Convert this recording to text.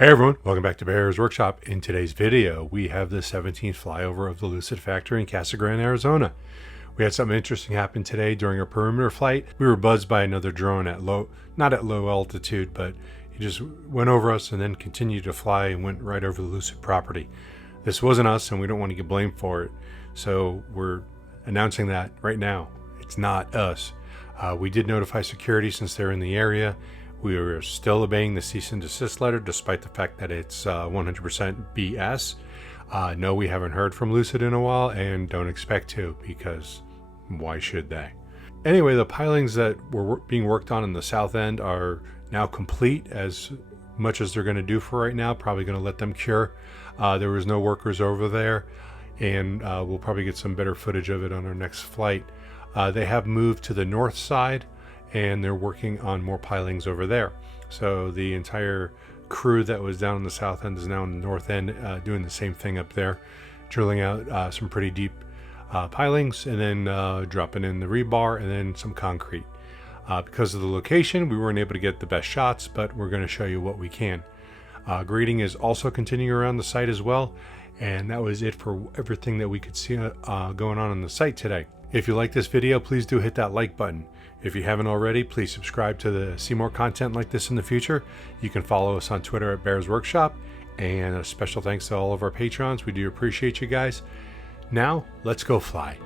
Hey everyone, welcome back to Bear's Workshop. In today's video, we have the 17th flyover of the Lucid factory in Casa Grande, Arizona. We had something interesting happen today during our perimeter flight. We were buzzed by another drone at not at low altitude, but it just went over us and then continued to fly and went right over the Lucid property. This wasn't us and we don't want to get blamed for it. So we're announcing that right now. It's not us. We did notify security since they're in the area. We are still obeying the cease and desist letter despite the fact that it's 100% BS. No, we haven't heard from Lucid in a while and don't expect to, because why should they? Anyway, the pilings that were being worked on in the south end are now complete, as much as they're going to do for right now. Probably going to let them cure. There was no workers over there, and we'll probably get some better footage of it on our next flight. They have moved to the north side, and they're working on more pilings over there. So the entire crew that was down in the south end is now in the north end, doing the same thing up there, drilling out some pretty deep pilings, and then dropping in the rebar and then some concrete. Because of the location, we weren't able to get the best shots, but we're going to show you what we can. Grading is also continuing around the site as well, and that was it for everything that we could see going on the site today. If you like this video, please do hit that like button. If you haven't already, please subscribe to see more content like this in the future. You can follow us on Twitter at Bear's Workshop, and a special thanks to all of our patrons. We do appreciate you guys. Now, let's go fly.